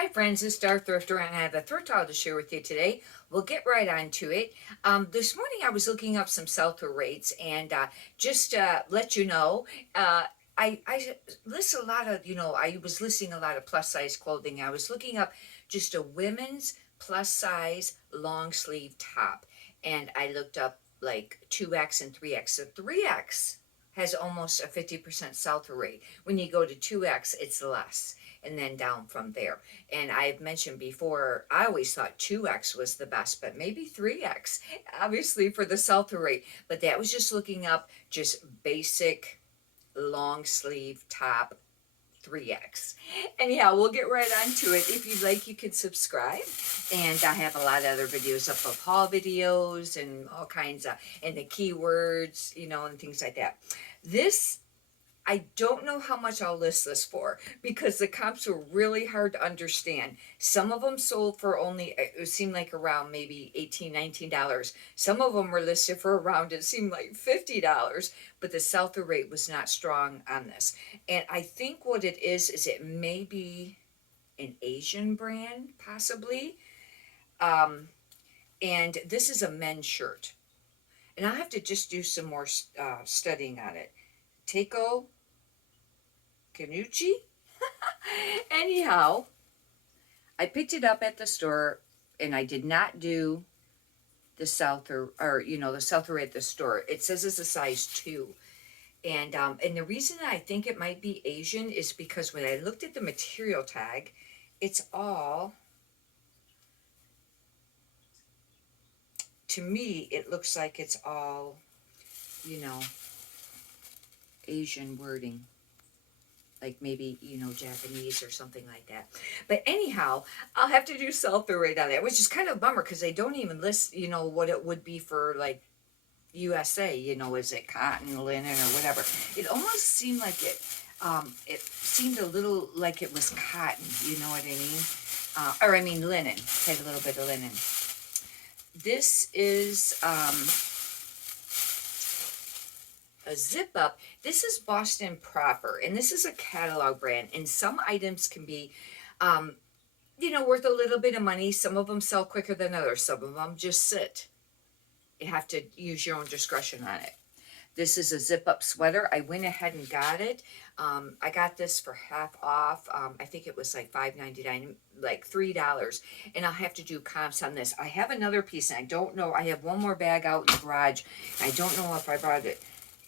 Hi friends, it's Star Thrifter and I have a thrift haul to share with you today. We'll get right on to it. This morning I was looking up some sell-through rates and just let you know, uh, I list a lot of, I was listing a lot of plus size clothing. I was looking up just a women's plus size long sleeve top and I looked up like 2X and 3X. So 3X has almost a 50% sell-through rate. When you go to 2X, it's less and then down from there. And I've mentioned before, I always thought 2X was the best, but maybe 3X, obviously for the sell-through rate. But that was just looking up just basic long sleeve top 3X. Anyhow, we'll get right on to it. If you'd like, you can subscribe. And I have a lot of other videos up of haul videos and all kinds of, and the keywords, and things like that. This I don't know how much I'll list this for because the comps were really hard to understand. Some of them sold for only, it seemed like around maybe $18, $19. Some of them were listed for around, it seemed like $50, but the sell-through rate was not strong on this. And I think what it is it may be an Asian brand, possibly. And this is a men's shirt. And I'll have to just do some more studying on it. Takeo Kanuchi. Anyhow, I picked it up at the store and I did not do the sell-through or the sell-through at the store. It says it's a size 2. And the reason I think it might be Asian is because when I looked at the material tag, it's all, to me, it looks like it's all, Asian wording. Like maybe, Japanese or something like that. But anyhow, I'll have to do sell-through rate on that, which is kind of a bummer because they don't even list, what it would be for like USA, is it cotton, linen, or whatever. It almost seemed like it seemed a little like it was cotton, you know what I mean? Or I mean linen, had a little bit of linen. This is, a zip up. This is Boston Proper, and this is a catalog brand, and some items can be worth a little bit of money. Some of them sell quicker than others. Some of them just sit. You have to use your own discretion on it. This is a zip up sweater. I went ahead and got it. I got this for half off. I think it was like $5.99, like $3. And I'll have to do comps on this. I have another piece, and I don't know. I have one more bag out in the garage. I don't know if I brought it,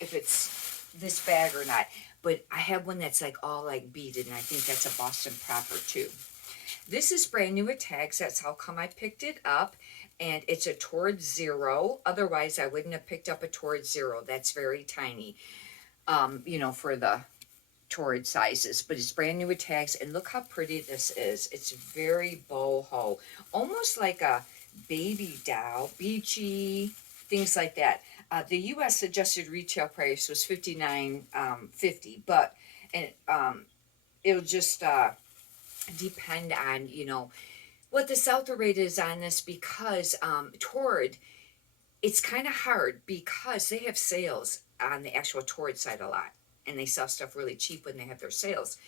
if it's this bag or not, but I have one that's like all like beaded, and I think that's a Boston Proper too. This is brand new with tags. That's how come I picked it up, and it's a Towards Zero. Otherwise, I wouldn't have picked up a Towards Zero. That's very tiny, for the Torrid sizes, but it's brand new with tags, and look how pretty this is. It's very boho, almost like a baby doll, beachy, things like that. The U.S. suggested retail price was $59.50, but it'll just depend on what the sell-through rate is on this because Torrid, it's kind of hard because they have sales on the actual Torrid side a lot, and they sell stuff really cheap when they have their sales.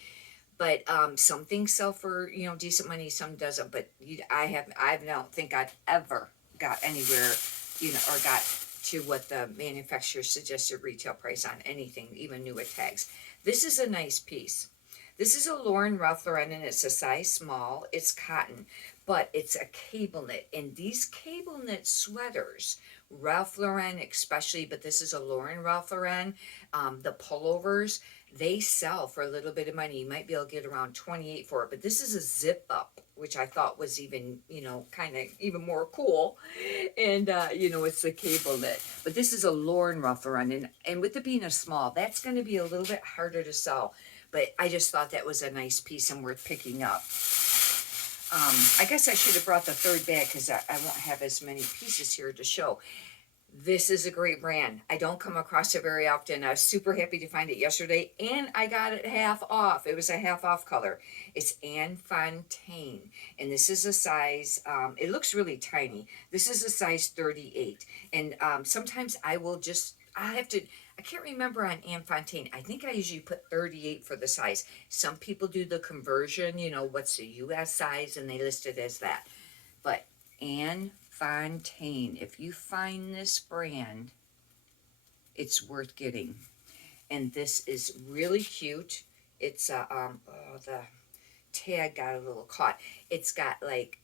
But some things sell for decent money, some doesn't. But I don't think I've ever got anywhere or got to what the manufacturer suggested retail price on anything, even new with tags. This is a nice piece. This is a Lauren Ralph Lauren, and it's a size small. It's cotton, but it's a cable knit. And these cable knit sweaters, Ralph Lauren especially, but this is a Lauren Ralph Lauren, the pullovers, they sell for a little bit of money. You might be able to get around $28 for it, but this is a zip up, which I thought was even, kind of even more cool. And, it's the cable knit. But this is a Lauren Ralph Lauren, and with it being a small, that's going to be a little bit harder to sell. But I just thought that was a nice piece and worth picking up. I guess I should have brought the third bag because I won't have as many pieces here to show. This is a great brand. I don't come across it very often. I was super happy to find it yesterday, and I got it half off. It was a half off color. It's FONTAINE, and this is a size, it looks really tiny. This is a size 38, and sometimes I will just I can't remember on FONTAINE. I think I usually put 38 for the size. Some people do the conversion, what's the US size, and they list it as that. But FONTAINE, if you find this brand, it's worth getting. And this is really cute. It's the tag got a little caught. It's got like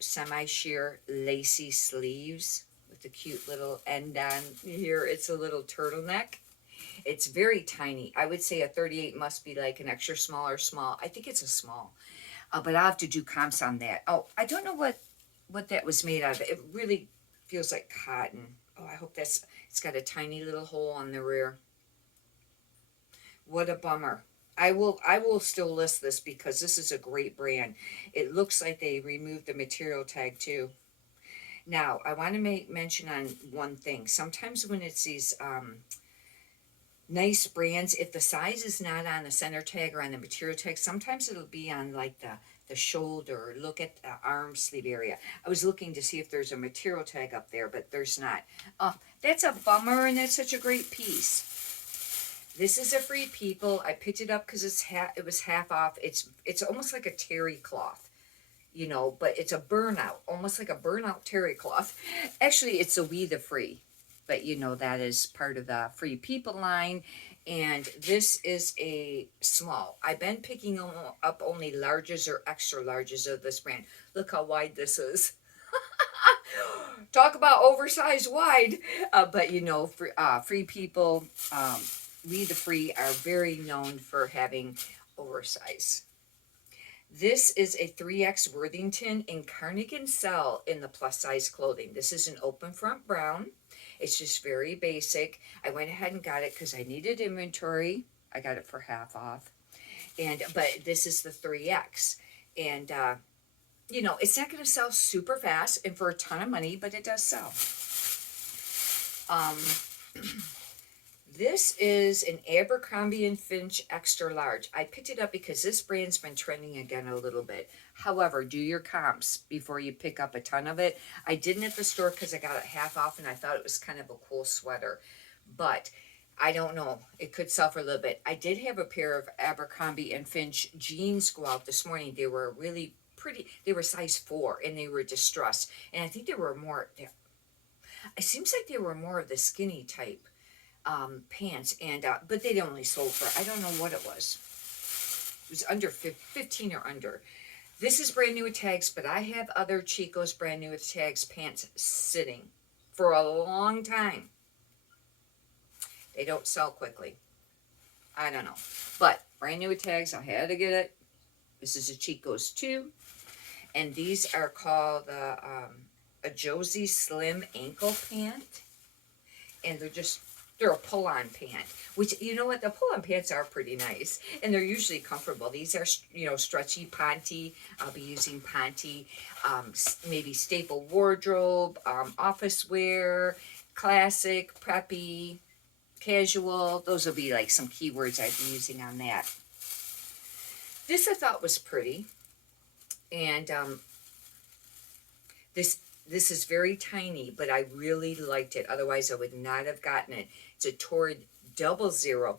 semi-sheer lacy sleeves with a cute little end on here. It's a little turtleneck. It's very tiny. I would say a 38 must be like an extra small or small. I think it's a small, but I'll have to do comps on that. Oh, I don't know what that was made out of. It really feels like cotton. Oh, I hope it's got a tiny little hole on the rear. What a bummer. I will still list this because this is a great brand. It looks like they removed the material tag too. Now, I want to make mention on one thing. Sometimes when it's these nice brands, if the size is not on the center tag or on the material tag, sometimes it'll be on like the shoulder. Look at the arm sleeve area. I was looking to see if there's a material tag up there, but there's not. Oh, that's a bummer, and that's such a great piece. This is a Free People. I picked it up because it was half off. It's almost like a terry cloth, but it's a burnout, almost like a burnout terry cloth. Actually, it's a We the Free, but that is part of the Free People line. And this is a small. I've been picking up only larges or extra larges of this brand. Look how wide this is. Talk about oversized wide. But Free People, We the Free are very known for having oversize. This is a 3X Worthington in Cardigan Cell in the plus size clothing. This is an open front brown. It's just very basic. I went ahead and got it because I needed inventory. I got it for half off. But this is the 3X. And, it's not going to sell super fast and for a ton of money, but it does sell. This is an Abercrombie & Finch extra large. I picked it up because this brand's been trending again a little bit. However, do your comps before you pick up a ton of it. I didn't at the store because I got it half off and I thought it was kind of a cool sweater. But I don't know. It could sell for a little bit. I did have a pair of Abercrombie & Finch jeans go out this morning. They were really pretty. They were size 4 and they were distressed. And I think they were more, it seems like they were more of the skinny type. Pants, and but they only sold for, I don't know what it was. It was under 15 or under. This is brand new with tags, but I have other Chico's brand new with tags pants sitting for a long time. They don't sell quickly. I don't know, but brand new with tags. I had to get it. This is a Chico's too, and these are called a Josie Slim ankle pant, and they're a pull-on pant, which, you know what, the pull-on pants are pretty nice, and they're usually comfortable. These are, stretchy Ponte. I'll be using Ponte, maybe staple wardrobe, office wear, classic, preppy, casual. Those will be like some keywords I'd be using on that. This I thought was pretty, and this is very tiny, but I really liked it. Otherwise, I would not have gotten it. It's a Torrid 000,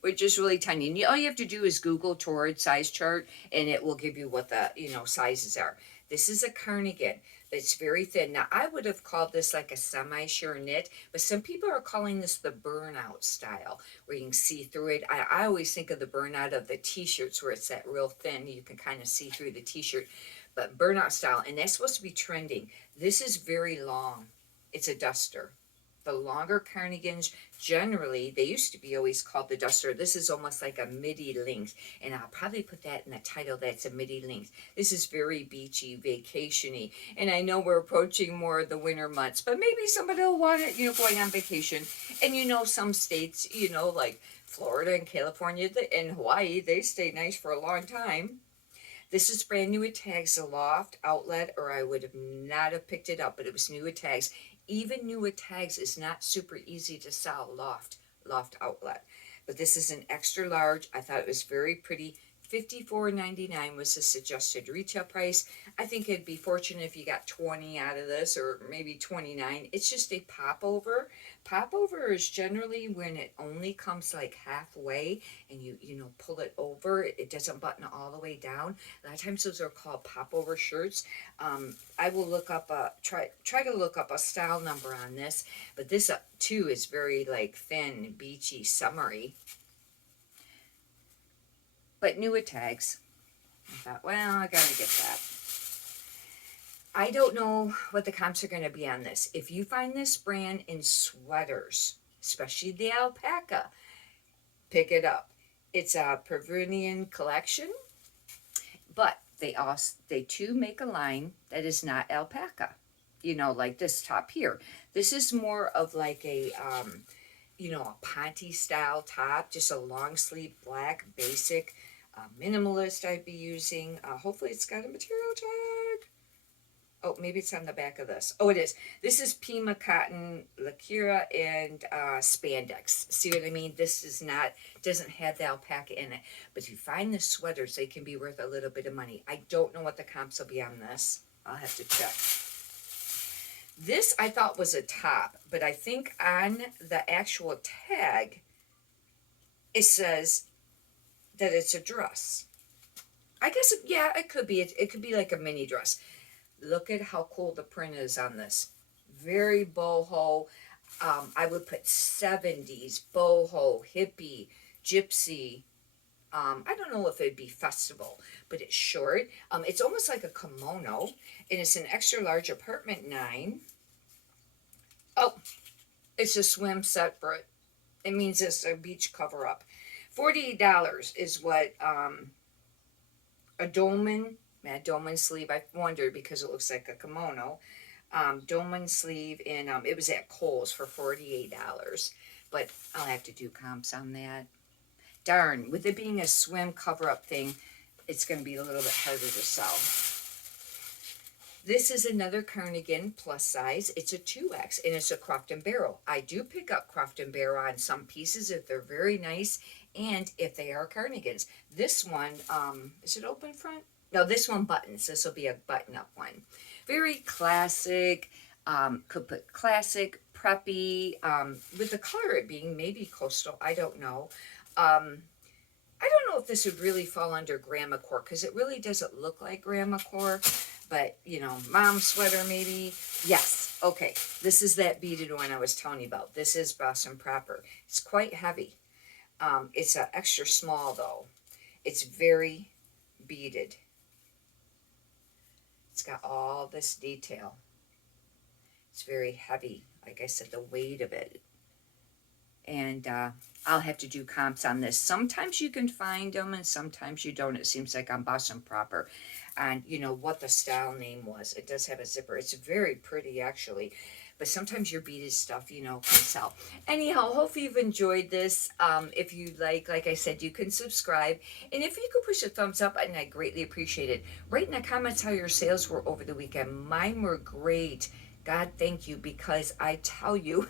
which is really tiny. And all you have to do is Google Torrid size chart, and it will give you what the sizes are. This is a cardigan. It's very thin. Now, I would have called this like a semi-sheer knit, but some people are calling this the burnout style, where you can see through it. I always think of the burnout of the t-shirts, where it's that real thin. You can kind of see through the t-shirt. But burnout style, and that's supposed to be trending. This is very long. It's a duster. The longer cardigans, generally, they used to be always called the duster. This is almost like a midi length, and I'll probably put that in the title, that's a midi length. This is very beachy, vacation-y, and I know we're approaching more of the winter months, but maybe somebody will want it, going on vacation. And some states, like Florida and California and Hawaii, they stay nice for a long time. This is brand new with tags, a loft outlet, or I would have not have picked it up, but it was new with tags. Even new with tags is not super easy to sell, loft outlet. But this is an extra large. I thought it was very pretty, $54.99 was the suggested retail price. I think it'd be fortunate if you got 20 out of this, or maybe 29. It's just a popover. Popover is generally when it only comes like halfway, and you pull it over. It doesn't button all the way down. A lot of times those are called popover shirts. I will look up try to look up a style number on this, but this too is very like thin, beachy, summery. But new with tags. I thought, well, I gotta get that. I don't know what the comps are going to be on this. If you find this brand in sweaters, especially the alpaca, pick it up. It's a Peruvian collection, but they too make a line that is not alpaca. Like this top here. This is more of like a a ponte style top, just a long sleeve black basic minimalist I'd be using. Hopefully it's got a material tag. Oh, maybe it's on the back of this. Oh, it is. This is Pima cotton, Lycra, and spandex. See what I mean? This doesn't have the alpaca in it. But if you find the sweaters, they can be worth a little bit of money. I don't know what the comps will be on this. I'll have to check. This I thought was a top, but I think on the actual tag, it says that it's a dress. I guess, yeah, it could be. It could be like a mini dress. Look at how cool the print is on this. Very boho. I would put 70s, boho, hippie, gypsy. I don't know if it'd be festival, but it's short. It's almost like a kimono, and it's an extra large apartment 9. Oh, it's a swim set for it. It means it's a beach cover up. $48 is what a dolman sleeve. I wondered because it looks like a kimono. Dolman sleeve, and it was at Kohl's for $48. But I'll have to do comps on that. Darn, with it being a swim cover-up thing, it's going to be a little bit harder to sell. This is another cardigan plus size. It's a 2X, and it's a Croft and Barrel. I do pick up Croft and Barrel on some pieces if they're very nice, and if they are cardigans. This one, is it open front? No, this one buttons. This will be a button-up one. Very classic. Could put classic, preppy, with the color it being maybe coastal. I don't know. I don't know if this would really fall under grandma core, because it really doesn't look like grandma core. But, mom sweater maybe. Yes. Okay. This is that beaded one I was telling you about. This is Boston proper. It's quite heavy. It's an extra small, though. It's very beaded. It's got all this detail. It's very heavy. Like I said, the weight of it. And I'll have to do comps on this. Sometimes you can find them and sometimes you don't. It seems like on Boston proper. And what the style name was. It does have a zipper. It's very pretty, actually. But sometimes your beaded stuff, can sell. Anyhow, hopefully you've enjoyed this. If you like I said, you can subscribe. And if you could push a thumbs up, and I greatly appreciate it. Write in the comments how your sales were over the weekend. Mine were great. God, thank you, because I tell you,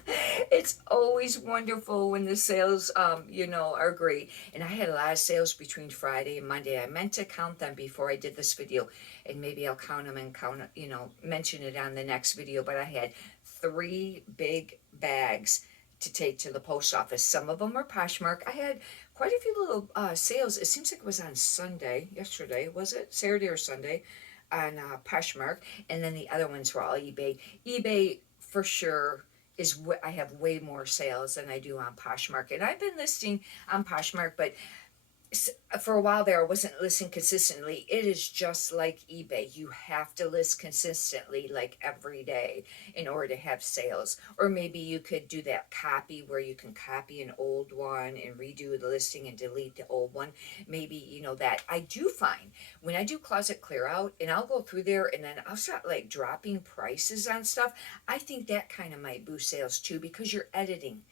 it's always wonderful when the sales, are great. And I had a lot of sales between Friday and Monday. I meant to count them before I did this video, and maybe I'll count them and mention it on the next video. But I had 3 big bags to take to the post office. Some of them were Poshmark. I had quite a few little sales. It seems like it was on Sunday, yesterday, was it? Saturday or Sunday? On Poshmark, and then the other ones were all eBay. eBay for sure is I have way more sales than I do on Poshmark, and I've been listing on Poshmark, but for a while there I wasn't listing consistently. It is just like eBay. You have to list consistently, like every day, in order to have sales. Or maybe you could do that copy where you can copy an old one and redo the listing and delete the old one. Maybe that. I do find when I do closet clear out, and I'll go through there and then I'll start like dropping prices on stuff. I think that kind of might boost sales too, because you're editing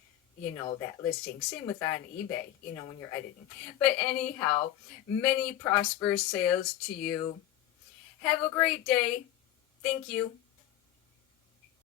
that listing. Same with on eBay, when you're editing. But anyhow, many prosperous sales to you. Have a great day. Thank you.